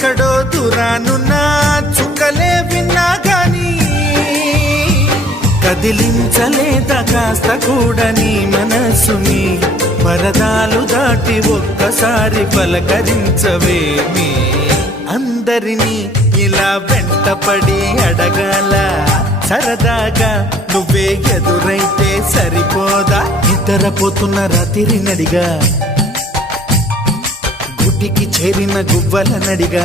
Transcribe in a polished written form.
ఎక్కడో దూరానున్నా చుక్కలే విన్నా గాని కదిలించలేదా కాస్త కూడా నీ మనసుని పరదాలు దాటి ఒక్కసారి పలకరించవేమి అందరినీ ఇలా వెంటపడి అడగాల సరదాగా నువ్వే ఎదురైతే సరిపోదా నిద్రపోతున్న రాత్రి నడిగా గుడ్డికి చేరిన గువ్వల నడిగా